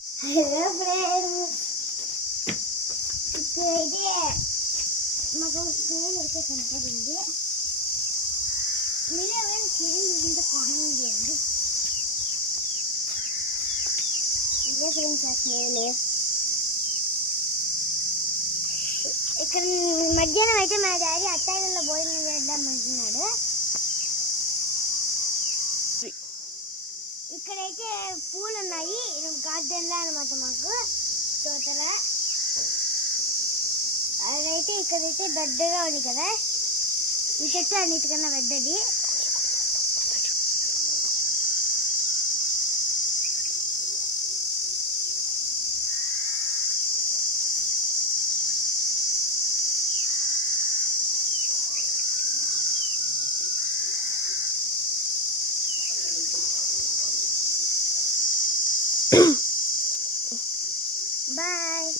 Hello friends, ఇప్పుడైతే మాకు స్నేహం దొరికే కనపడింది. మీరు ఎవరైనా స్నేహం ఇంత కామెంట్ చేయండి. ఇదే ఫ్రెండ్స్ ఆ స్నేహలు. ఇక్కడ మధ్యాహ్నం అయితే మా డాడీ అత్తాయిలో భోజనం చేద్దాం అంటున్నాడు. ఇక్కడైతే పూలు ఉన్నాయి, గార్డెన్లో అనమాట మాకు తోటల. అదైతే ఇక్కడైతే పెద్దగా ఉంది కదా, ఈ చెట్టు అన్నిటికన్నా పెద్దది. బాయ్.